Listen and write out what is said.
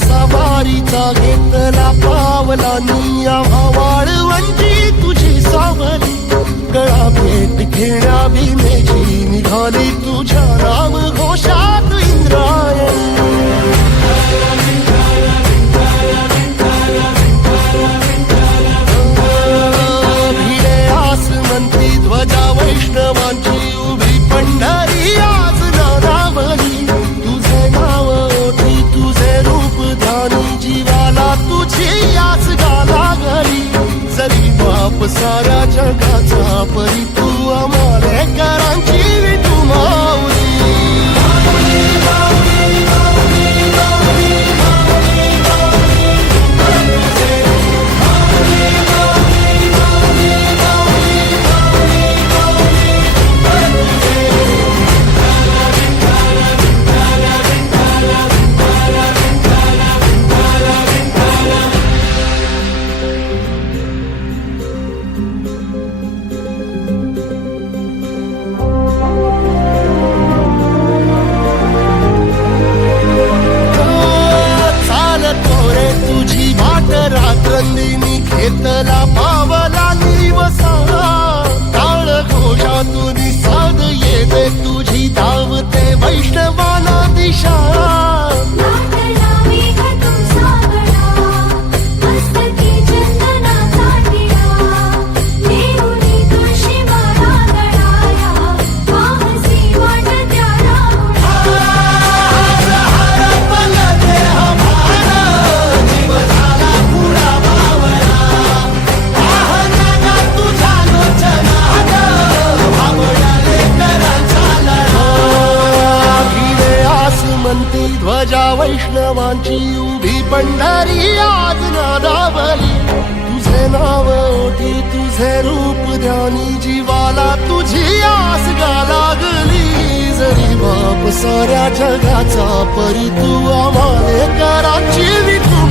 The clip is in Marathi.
सवारीचा घेतला पावला निया वाळवंटी तुझी सावली गळा भेट घेण्या भीमेची निघाली तुझ्या राम घोषात इंद्रायणी भिडे आसमंती ध्वजा वैष्णवांची उभी पंढरी आज नारावली तुझे नाव ओठी तुझे रूप ध्यानी जीवाला तुझी आस गाला गली जरी बाप साऱ्या जगाचा परी तू आम्हाले करांची विठू माऊली रात्रंदिनी घेतला पावला निवसा टाळ घोषातून साध येते तुझी धावते वैष्णवाला दिशा ध्वजा वैष्णवांची उभी पंढरी आज नादावली तुझे नाव ओठी तुझे रूप ध्यानी जीवाला तुझी आस गा लागली जरी बाप साऱ्या जगाचा परी तू आम्हाले कराची विठू